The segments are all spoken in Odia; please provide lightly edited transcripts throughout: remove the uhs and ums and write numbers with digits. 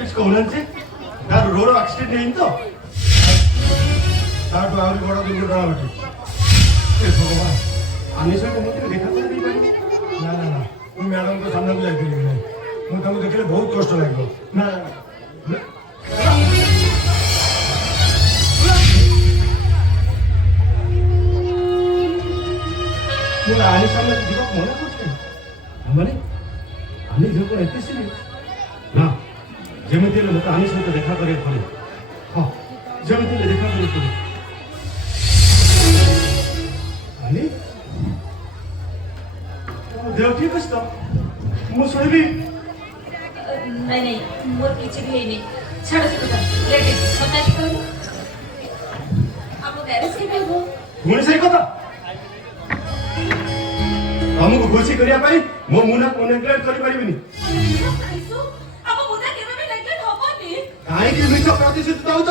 କିଛି କହୁନାହାନ୍ତି ତାର ରୋଡ ଆକ୍ସିଡେଣ୍ଟ ହେଇନି ତ ତାଠୁ ଆହୁରି ବଡ଼ ଦୁର୍ଘଟଣା ଘଟେ ଏ ଭଗବାନ ଆମେ ସହିତ ମୁଁ ଟିକେ ଦେଖା କରିଦେଇପାରିବି ନା ନା ନା ମୁଁ ମ୍ୟାଡ଼ାମଙ୍କ ସାମ୍ନାକୁ ଯାଇପାରିବି ନାହିଁ ମୁଁ ତାଙ୍କୁ ଦେଖିଲେ ବହୁତ କଷ୍ଟ ଲାଗିବ ନା ମୁଁ ରାଣୀ ସାମ୍ନାକୁ ଯିବାକୁ ମନା କରୁଛି ମାନେ ଆମେ ଝିଅ କ'ଣ ଏତେ ସିରିୟସ୍ ନା ଯେମିତି ହେଲେ ମୋତେ ଆନି ସହିତ ଦେଖା କରିବାକୁ ପଡ଼ିବ ହଁ ଯେମିତି ହେଲେ ଦେଖା କରିବାକୁ ପଡ଼ିବ ଆନି ଦେହ ଠିକ୍ ଅଛି ତ ମୁଁ ଶୁଣିବି ନାଇଁ ନାଇଁ ମୋର କିଛି ବି ହେଇନି ଛାଡ଼ ସେ କଥା ଲେଟ୍ କଥା ଆସି କହିଲୁ ଆମ ମ୍ୟାରେଜ କେବେ ହବ ପୁଣି ସେଇ କଥା ତମକୁ ଖୁସି କରିବା ପାଇଁ ମୋ ମୁନାକୁ ନେଗ୍ଲେକ୍ଟ କରିପାରିବିନି ଆମ ମୁନା କେବେ ବି ନେଗ୍ଲେକ୍ଟ ହବନି କାହିଁକି ମିଛ ପ୍ରତିଶ୍ରୁତି ଦଉଛ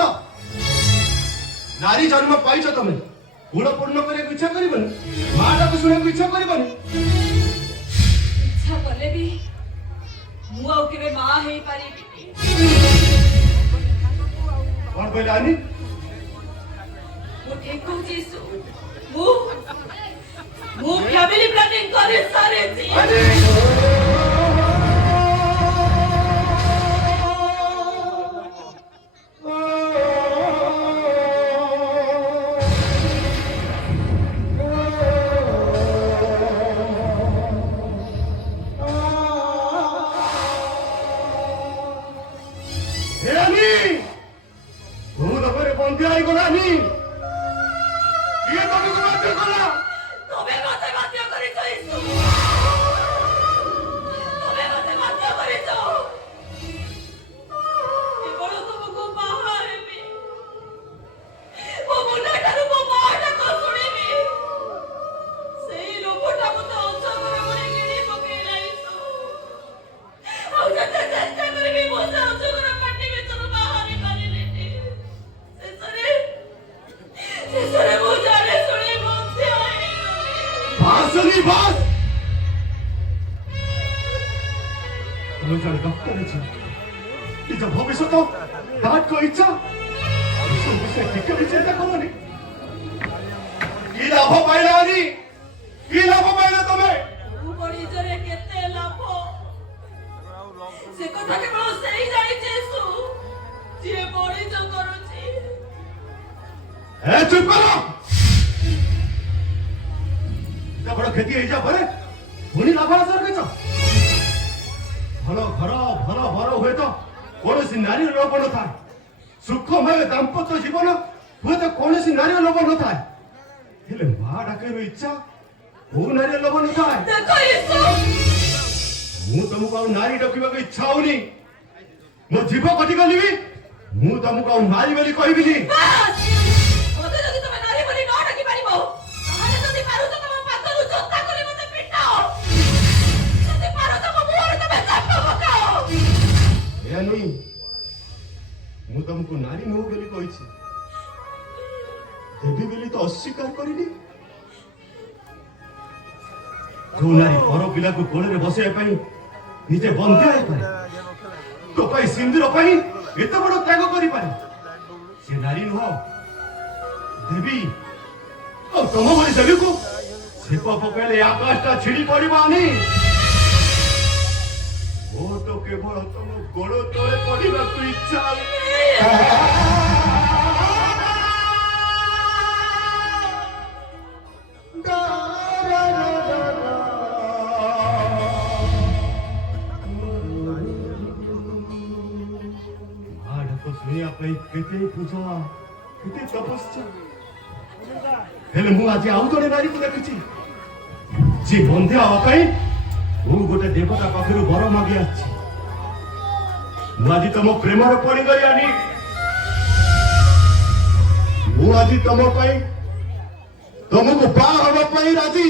ନାରୀ ଜନ୍ମ ପାଇଛ ତମେ ଗୁଣ ପୂର୍ଣ୍ଣ କରିବାକୁ ଇଚ୍ଛା କରିବନି ମାଟାକୁ ଶୁଣିବାକୁ ଇଚ୍ଛା କରିବନି ଇଚ୍ଛା କଲେ ବି ମୁଁ ଆଉ କେବେ ମା ହେଇପାରିବିନି କଣ କହିଲେ ଆନି ମୁଁ ଠିକ କହୁଛି ମୁଁ ଫ୍ୟାମିଲି ପ୍ଲାନିଂ କରି ସାରିଛି ভবিষ্যৎ তার ইচ্ছা চিন্তা করনি কি লাভ পাইলা আনি কি লাভ পাইলা তুমি পরিচয়ে কেতে লাভ সে কথা কেবল সেই জানিছে যে পরিচয় করুছি চুপ করো এটা বড় ক্ষতি হয়ে যা পরে পুনি লাভ আসার কেছ ଭଲ ଘର ଭଲ ବର ହୁଏତ କୌଣସି ନାରୀର ଲୋଭ ନଥାଏ ସୁଖମୟ ଦାମ୍ପତ୍ୟ ଜୀବନ ହୁଏତ କୌଣସି ନାରୀର ଲୋଭ ନଥାଏ ହେଲେ ମା ଡାକିବାର ଇଚ୍ଛା କୋଉ ନାରୀର ଲୋଭ ନଥାଏ ମୁଁ ତମକୁ ଆଉ ନାରୀ ଡାକିବାକୁ ଇଚ୍ଛା ହଉନି ମୋ ଜୀବ କଟି ଗଲିବି ମୁଁ ତମକୁ ଆଉ ନାରୀ ବୋଲି କହିବିନି ମୁଁ ତମକୁ ନାରୀ ନୁହଁ ବୋଲି କହିଛି ଦେବୀ ବୋଲି ତ ଅସ୍ୱୀକାର କରିନି ଯୋଉ ନାରୀ ପର ପିଲାକୁ କୋଳରେ ବସେଇବା ପାଇଁ ନିଜେ ବନ୍ଧା ହେଇପାରେ ତୋ ପାଇଁ ସିନ୍ଦୁର ପାଇଁ ଏତେ ବଡ ତ୍ୟାଗ କରିପାରେ ସେ ନାରୀ ନୁହଁ ଦେବୀ ଆଉ ତମ ଭଳି ଦେବୀକୁ ଛେପ ପକାଇଲେ ଆକାଶଟା ଛିଡ଼ି ପଡିବ ଆନି ଓ ତ କେବଳ ତମ ଗୋଡ଼ ତଳେ ପଡ଼ିବାକୁ ଇଚ୍ଛା ଶୁଣିବା ପାଇଁ କେତେ ପୂଜା କେତେ ତପସ୍ୟା ହେଲେ ମୁଁ ଆଜି ଆଉ ଜଣେ ନାରୀକୁ ଦେଖିଛି ଯିଏ ବନ୍ଧ୍ୟା ହେବା ପାଇଁ ମୁଁ ଗୋଟେ ଦେବତା ପାଖରୁ ବର ମାଗି ଆସିଛି ମୁଁ ଆଜି ତମ ପ୍ରେମରେ ପଡ଼ିଗଲି ଆନି ମୁଁ ଆଜି ତମ ପାଇଁ ତମକୁ ବାହା ହେବା ପାଇଁ ରାଜି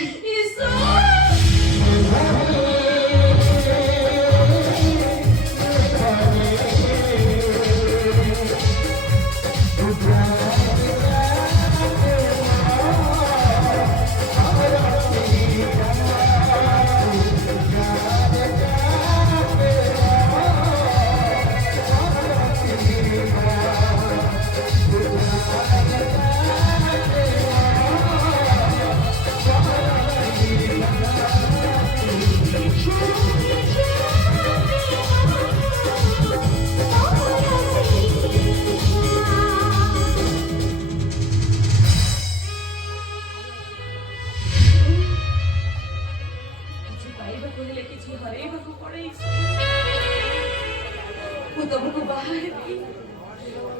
ମୁଁ ତମକୁ ବାହା ହେବି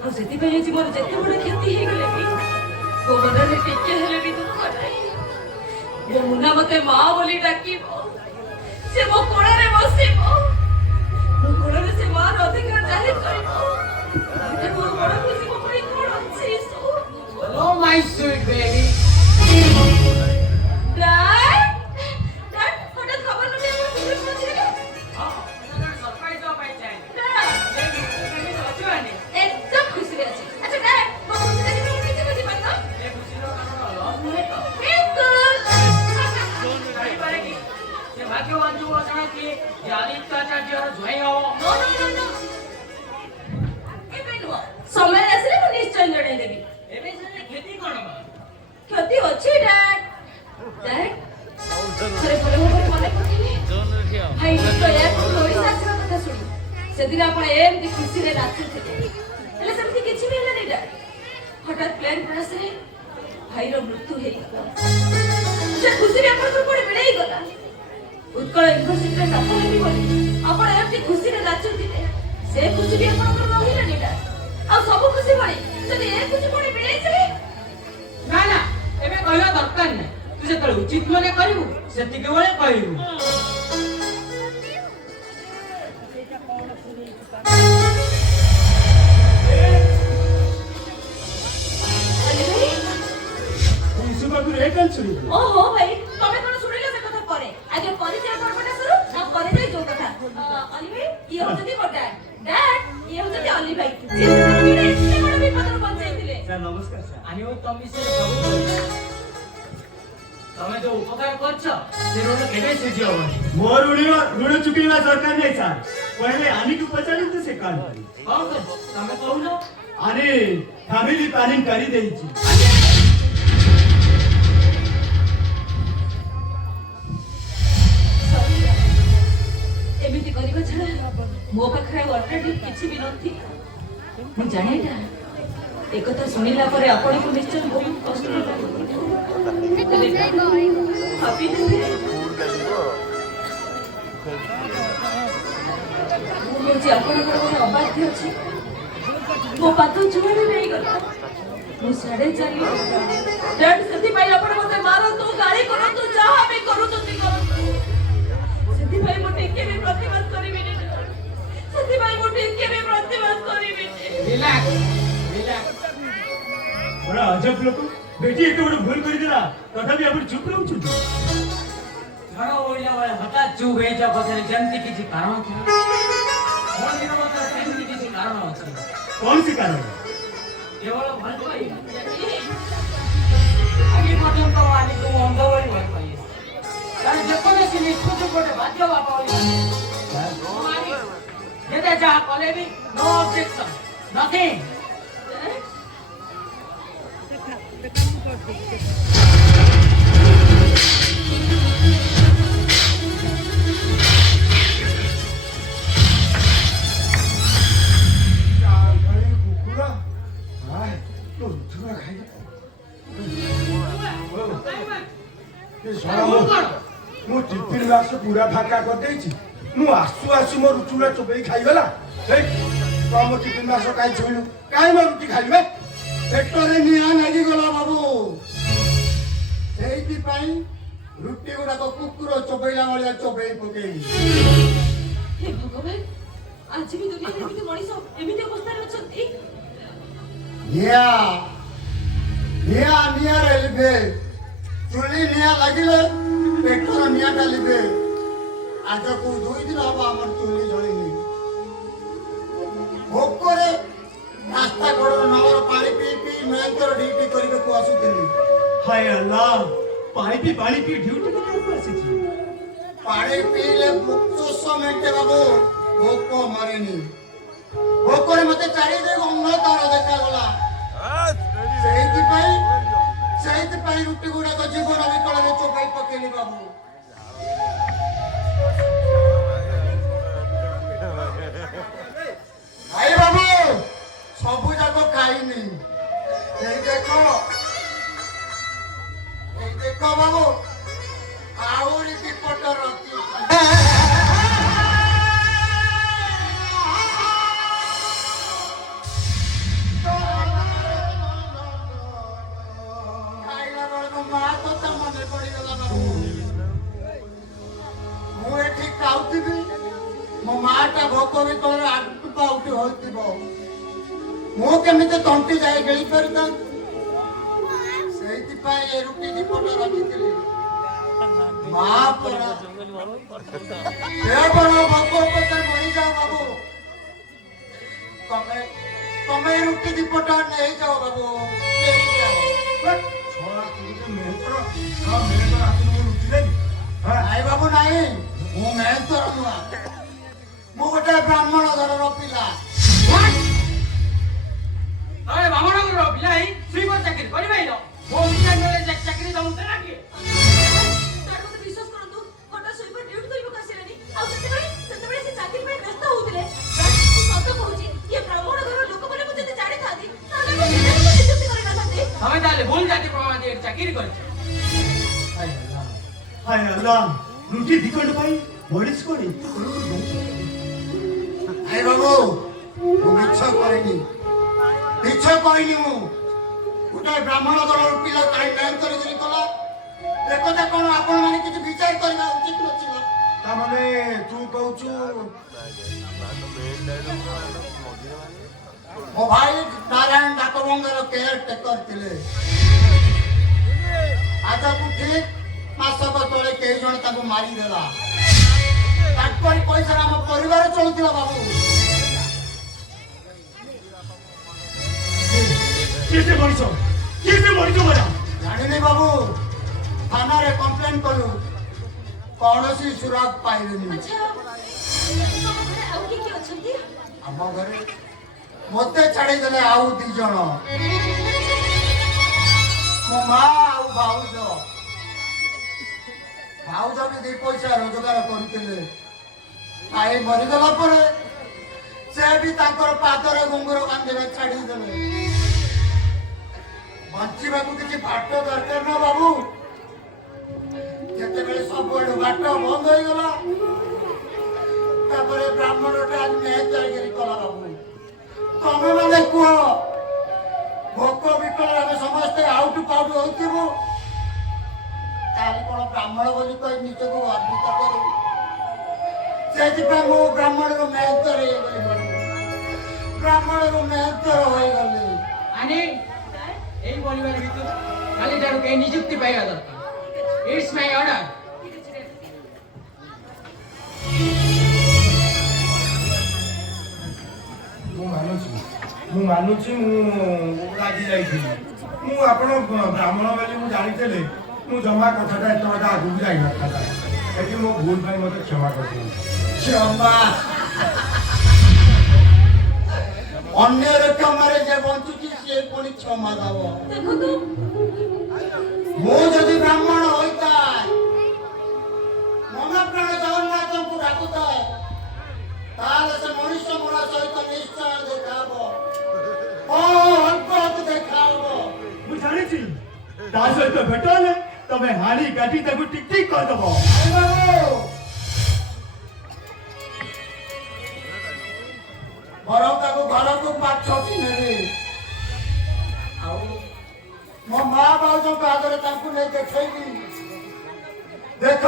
ଆଉ ସେଥିପାଇଁ ଆଜି ମୋର ଯେତେ ବଡ଼ କ୍ଷତି ହେଇଗଲେ ବି ମୋ ମନରେ ଟିକେ ହେଲେ ବି ଦୁଃଖ ନାହିଁ। ମୋ ମୁନା ମତେ ମା ବୋଲି ଡାକିବ, ସେ ମୋ କୋଳରେ ବସିବ, ମୋ କୋଳରେ ସେ ମାର ଅଧିକାର ଜାହିର କରିବ। ଏଇଟା ମୋର ବଡ଼ ଖୁସି। ମୋ ପାଇଁ କଣ ଅଛି? Hello, my sweet baby. Dad, Dad, ହଠାৎ ଖବର ନ ଦେଇ ଆପଣ ଭିତରେ ପହଞ୍ଚିଗଲେ? Surprise of my child. Dad, एकदम खुसीରେ ଅଛି। ଆଚ୍ଛା Dad, ମୋ ଖୁସି ଦେଖି ତମେ କିଛି ବୁଝିପାରୁନ? ଭାଗ୍ୟବାନ ଯୁବ ଜଣକ ଯେ ଆଦିତ୍ୟାଚାର୍ଯ୍ୟର ଜ୍ୱାଇଁ ହବ। No, no, no, no. ଏବେ ନୁହଁ, ସମୟ ଆସିଲେ ମୁଁ ନିଶ୍ଚୟ ଜଣେଇଦେବି। ଏବେ ସେ କ୍ଷତି କଣ? କ୍ଷତି ଅଛି Dad. Dad, ଥରେ ଭଲ ଭାବରେ ମନେ ପକେଇଲେ ଭାଇ ପ୍ରୟାଗରୁ ଓଡ଼ିଶା ଆସିବା କଥା ଶୁଣି ସେଦିନ ଆପଣ ଏମିତି ଖୁସିରେ ନାଚୁଥିଲେ, ହେଲେ ସେମିତି କିଛି ବି ହେଲାନି Dad। ହଠାତ୍ ପ୍ଲେନ୍ କ୍ରାଶରେ ଭାଇର ମୃତ୍ୟୁ ହେଇଗଲା। ସେ ଖୁସିରେ ଆପଣଙ୍କୁ କୋଉଠି ମିଳେଇଗଲା। ଉତ୍କଳ ୟୁନିଭର୍ସିଟିରେ ସାପ ହେବି ବୋଲି ଆପଣ ଏମିତି ଖୁସିରେ ନାଚୁଥିଲେ, ସେ ଖୁସି ବି ଆପଣଙ୍କର ରହିଲାନି Dad। ଆଉ ସବୁ ଖୁସି ଭଳି ଯଦି ଏ ଖୁସି କୋଉଠି ମିଳେଇଥିଲେ? ନା ନା, ଏବେ କହିବା ଦରକାର ନାହିଁ। ତୁ ଯେତେବେଳେ ଉଚିତ ମନେ କରିବୁ ସେତିକି ବେଳେ କହିବୁ। ଓହୋ ଭାଇ, ତମେ କଣ ଶୁଣିଲ ସେ କଥା ପରେ? ଆଗେ ପରିଚୟ ପର୍ବଟା କରୁ, ନା ପରିଚୟ ଯୋଉ କଥା। ଅଲି ଭାଇ, ଇଏ ହଉଛନ୍ତି ମୋ Dad। Dad, ଇଏ ହଉଛନ୍ତି ଅଲି ଭାଇ। ସିଏ ଏତେ ବଡ଼ ବିପଦରୁ ବଞ୍ଚେଇଥିଲେ। ନମସ୍କାର ସାର୍। आणि तो मिसेस ସବୁ କହିଛି। ତମେ ଯୋଉ ଉପକାର କରିଛ ସେ ଋଣ କେବେ ସୁଝି ହବନି। ମୋ ଋଣ ଚୁକେଇବା ଦରକାର ନାହିଁ ସାର୍। କହିଲେ ଆନିକୁ ପଚାରନ୍ତୁ ସେ କାମ କରି। କଣ କରିଛ ତମେ କହୁନ? ଆରେ ଫ୍ୟାମିଲି ପ୍ଲାନିଂ କରିଦେଇଛି। ଏମିତି କରିବା ଛଡା ମୋ ପାଖରେ ଆଉ ଅଲ୍ଟରନେଟିଭ କିଛି ବି ନଥିଲା। ମୁଁ ଜାଣେ ନା ଏକଥା ଶୁଣିଲା ପରେ ଆପଣଙ୍କୁ ନିଶ୍ଚୟ ବହୁତ କଷ୍ଟ ଲାଗିବ। ମୁଁ କହୁଛି ଆପଣଙ୍କର ଗୋଟେ ଅବାଧ୍ୟ ଅଛି। ମୋ ପାଦ ଚୁଡ଼ି ନେଇଗଲା, ମୁଁ ସାଡ଼େ ଚାଲି। ଡ୍ୟାଡ୍, ସେଥିପାଇଁ ଆପଣ ମତେ ମାରନ୍ତୁ, ଗାଳି କରନ୍ତୁ, ଯାହା ବି କରୁଛନ୍ତି କରନ୍ତୁ। ସେଥିପାଇଁ ମୁଁ ଟିକେ ବି ପ୍ରତିବାଦ କରିବିନି। ସେଥିପାଇଁ ମୁଁ ଟିକେ ବି ପ୍ରତିବାଦ କରିବିନି। Relax relax. ବड़ा अजब लोग बेटी एक बड़ भूल कर दिला तथापि आपण चुप रहउछु। ଝଡ଼ ଓଇଲା ବେଳେ ହଠାତ୍ ଚୁପ୍ ହେଇଛ ପଛରେ ଯେମିତି କିଛି କାରଣ ଥିଲା। ମନ୍ଦିର ମତରେ ସେମିତି କିଛି କାରଣ ଅଛି। कौन सी कारण? କେବଳ ଭଲ ପାଇ ଆଜି ପର୍ଯ୍ୟନ୍ତ ଆନିକୁ ଅନ୍ଧ ଭଳି ଭଲ ପାଇ ତାର ଯେକୌଣସି ନିଷ୍ପତ୍ତି ଗୋଟେ ବାଧ୍ୟ ବାପା ବୋଲି ଯେତେ ଯାହା କଲେ ବି नो ऑब्जेक्शन नथिंग। ମୁଁ ଟିଫିନ ବାକ୍ସ ପୁରା ଫାଙ୍କା କରିଦେଇଛି। ମୁଁ ଆସୁ ଆସୁ ମୋ ରୁଚୁରା ଚୋବେଇ ଖାଇଗଲା। ମୋ ଟିଫିନ ବାକ୍ସ କାହିଁ ଛୁଇଁଲୁ? କାହିଁ ମୋ ରୁଟି ଖାଇବେ? ପେଟରେ ନିଆଁ ଲାଗିଗଲା ବାବୁ। ସେଇଥିପାଇଁ ରୁଟି ଗୁଡାକ କୁକୁର ଚୋବେଇଲା ଭଳିଆ ଚୋବେଇ ପକେଇଲି। ହେ ଭଗବାନ, ଆଜି ବି ଦୁନିଆରେ ଏମିତି ମଣିଷ ଏମିତି ଅବସ୍ଥାରେ ଅଛନ୍ତି। ନିଆଁରେ ଲିଭେ। ଚୁଲି ନିଆଁ ଲାଗିଲେ ପେଟର ନିଆଁଟା ଲିଭେ। ଆଜକୁ 2 ଦିନ ହବ ଆମର ଚୁଲି ଜଳିନି। ଭୋକରେ ରାସ୍ତା କଡ଼ର ନଗର ପାଣି ପିଇ ପିଇ ମେଞ୍ଚର ଡ୍ୟୁଟି କରିବାକୁ ଆସୁଥିଲି। हाय अल्लाह पानी पी ड्यूटी करने आसीछि। ପାଣି ପିଇଲେ ଶୋଷ ମେଣ୍ଟେ ବାବୁ, ଭୋକ ମରେନି। ଭୋକରେ ମତେ ଚାରିଦିନ ଅନ୍ଧକାର ଦେଖାଗଲା। ସେଇଥିପାଇଁ ରୁଟି ଗୁଡାକ ଜୀବନ ବିକଳରେ ଚୋବାଇ ପକେଇଲି ବାବୁ। ଭାଇ ବାବୁ, ସବୁ ଯାକ ଖାଇନି। ଏଇ ଦେଖ ବାବୁ, ଆହୁରି ଦିପଟ ରଖି। କରୁଥିବ ମୁଁ କେମିତି ତଣ୍ଟି ଯାଇ ଗେଳି ପାରିଥାନ୍ତି ସେଇଥିପାଇଁ ଏ ରୁଟି ଦିପଟ ରଖିଥିଲି ମା ପରା ଏ ବଡ଼ ଭୋକ ପଛେ ମରିଯାଅ ବାବୁ ତମେ ତମେ ଏ ରୁଟି ଦିପଟ ନେଇଯାଅ ବାବୁ ନେଇଯାଅ ଛଅ ତୁମେ ମେହେନ୍ତର ଛଅ ମେହେନ୍ତର ହାତରୁ ମୁଁ ଲୁଚି ଦେବି ନାଇଁ ବାବୁ ନାଇଁ ମୁଁ ମେହେନ୍ତର ନୁହଁ ମୁଁ ଗୋଟେ ବ୍ରାହ୍ମଣ ଘରର ପିଲା अरे बामण गुरु पिला ही सुईवर चाकरी करि भाइलो वो बिना मेले चाकरी दमु ते लागे ତାର ମତେ ବିଶ୍ୱାସ କରନ୍ତୁ ହଠାତ୍ ଶୋଇପଡ଼ି ଡ୍ୟୁଟି କରିବାକୁ ଆସିଲେନି ଆଉ ସେତେବେଳେ ସେ ଚାକିରି ପାଇଁ ବ୍ୟସ୍ତ ହଉଥିଲେ ମୁଁ ସତ କହୁଛି ଇଏ ବ୍ରାହ୍ମଣ ଘରର ଲୋକମାନେ ମୁଁ ଯଦି ଜାଣିଥାନ୍ତି ତାହେଲେ ମୁଁ ଦିନରେ ନିଯୁକ୍ତି କରିନଥାନ୍ତି हमें ताले भूल जाती प्रमादी एक चाकरी करछ हाय अल्लाह रुटी दिखंड पाई बड़िस कोनी ଆଇ ବାବୁ ମୁଁ ମିଛ କହିନି ମୁଁ ଗୋଟେ ବ୍ରାହ୍ମଣ ଘରର ପିଲା କାହିଁ ମେହେନ୍ତର କରି କଲା ଏକଥା କ'ଣ ଆପଣମାନେ କିଛି ବିଚାର କରିବା ଉଚିତ ନଥିଲା ତାମାନେ ତୁ କହୁଛୁ ମୋ ଭାଇ ନାରାୟଣ ଡାକବଙ୍ଗର କେୟାର ଟେକର ଥିଲେ ଆଜକୁ ଠିକ ମାସକ ତଳେ କେହି ଜଣେ ତାଙ୍କୁ ମାରିଦେଲା ତାଙ୍କରି ପଇସାରେ ଆମ ପରିବାର ଚଳୁଥିଲା ବାବୁ किसे मଣିଷ बना ଜାଣିନି ବାବୁ ଥାନାରେ କମ୍ପ୍ଲେନ କଲୁ କୌଣସି ସୁରାଗ ପାଇଲେନି ଆଚ୍ଛା ତମ ଘରେ ଆଉ କିଏ ଅଛନ୍ତି ଆମ ଘରେ ମୋତେ ଛାଡ଼ିଦେଲେ ଆଉ 2 ଜଣ ମୋ ମା ଆଉ ଭାଉଜ ବି 2 ପଇସା ରୋଜଗାର କରୁଥିଲେ ଭାଇ ମରିଗଲା ପରେ ସେ ବି ତାଙ୍କର ପାଦରେ ଘୁଙ୍ଗୁର ବାନ୍ଧିବା ଛାଡ଼ିଦେଲେ ବଞ୍ଚିବାକୁ କିଛି ବାଟ ଦରକାର ନା ବାବୁ ଯେତେବେଳେ ସବୁଆଡୁ ବାଟ ବନ୍ଦ ହେଇଗଲା ତାପରେ ବ୍ରାହ୍ମଣଟା ମେହେନ୍ତରଗିରି କଲା ବାବୁ ତମେ ମାନେ କୁହ ଭୋକ ବିକଳରେ ଆମେ ସମସ୍ତେ ଆଉଟୁ ପାଉଟୁ ହଉଥିବୁ ତାହେଲେ କ'ଣ ବ୍ରାହ୍ମଣ ବୋଲି କହି ନିଜକୁ ଗର୍ବିତ କରିବୁ ସେଥିପାଇଁ ମୁଁ ବ୍ରାହ୍ମଣରୁ ମେହେନ୍ତର ହେଇଗଲି आणि এই পরিবার ভিতর খালি তার কে নিযুক্তি পাইবা দরকার ইটস মাই অর্ডার ମୁଁ ମାନୁଛି ମୁଁ ରାଜି ଯାଇଥିଲି ମୁଁ ଆପଣ ବ୍ରାହ୍ମଣ ବୋଲି ମୁଁ ଜାଣିଥିଲେ ମୁଁ ଜମା କଥାଟା ଏତେ ବାଟ ଆଗକୁ ଯାଇନଥାନ୍ତା ଏଠି ମୋ ଭୁଲ ପାଇଁ ମୋତେ କ୍ଷମା କରିଦିଅନ୍ତୁ କ୍ଷମା ଅନ୍ୟର କ୍ଷମାରେ ଯେ ବଞ୍ଚୁଛି ସିଏ ପୁଣି କ୍ଷମା ଦବ ଦେଖନ୍ତୁ ମୁଁ ଯଦି ବ୍ରାହ୍ମଣ ହୋଇଥାଏ ମନ ପ୍ରାଣ ଜଗନ୍ନାଥଙ୍କୁ ଡାକୁଥାଏ ତାହେଲେ ସେ ମଣିଷ ମୂଳ ସହିତ ନିଶ୍ଚୟ ଦେଖାହବ ଅଳ୍ପ ଦେଖାହବ ମୁଁ ଜାଣିଛି ତା ସହିତ ଭେଟ ହେଲେ ତମେ ହାଣି କାଟି ତାକୁ ଟିକ ଟିକ କରିଦବ ବରଂ ତାକୁ ଘରକୁ 5-6ଟି ନେବି ଆଉ ମୋ ମା ଭାଉଜଙ୍କ ଆଗରେ ତାଙ୍କୁ ନେଇ ଦେଖେଇବି ଦେଖ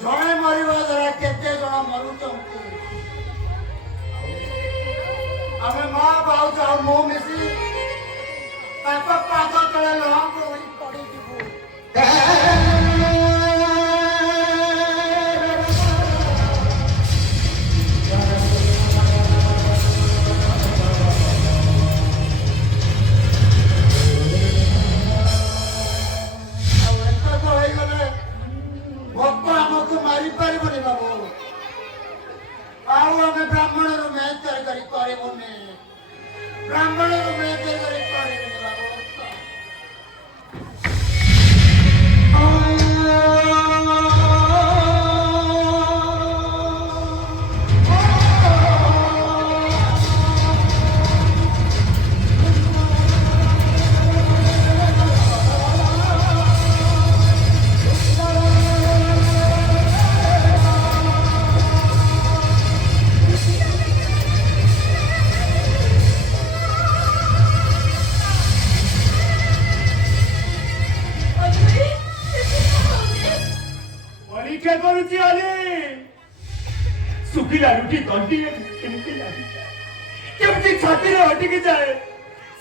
ଜଣେ ମରିବା ଦ୍ୱାରା କେତେ ଜଣ ମରୁଛନ୍ତି ଆମେ ମା ଭାଉଜ ଆଉ ମୁଁ ମିଶି ତାଙ୍କ ପାଦ ତଳେ ଲହଙ୍ଗ ହୋଇ ପଡ଼ିଯିବୁ ମାରିପାରିବନି ବାବୁ ଆଉ ଆମେ ବ୍ରାହ୍ମଣରୁ ମେହେନ୍ତର କରି କରିବୁନି ବ୍ରାହ୍ମଣରୁ ମେହେନ୍ତର କରି କରିବୁନି ବାବୁ ପରୀକ୍ଷା କରୁଛି ଆଜି ଶୁଖିଲା ରୁଟି ତଣ୍ଟି କେମିତି ଲାଗିଲା ଛାତିରେ ଅଟିକି ଯାଏ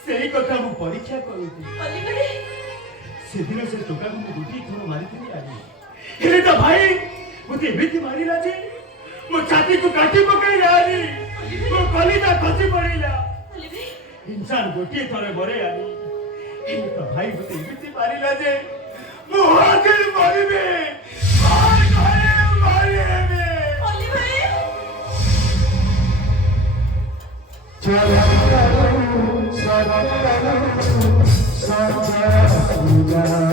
ସେଇ କଥା ମୁଁ ପରୀକ୍ଷା କରୁଛି। ଅଲି ଭାଇ ସେଦିନ ସେ ଟୋକାକୁ ମୁଁ ଗୋଟିଏ ଥର ମାରିଥିଲି ଆଜି ହେଲେ ତା ଭାଇ ମୋତେ ଏମିତି ମାରିଲା ଯେ ମୋ ଛାତିକୁ କାଟି ପକେଇଲା ଆଜି ମୋ କଲିଜା ଖସି ପଡ଼ିଲା। ଅଲି ଭାଇ ଇନସାନ ଗୋଟିଏ ଥରେ ମରେ ଆଜି ହେଲେ ତା ଭାଇ ମୋତେ ଏମିତି ମାରିଲା ଯେ ମୁଁ ହାତରେ ମରିବି ମରିବି। ଅଲି ଭାଇ Santa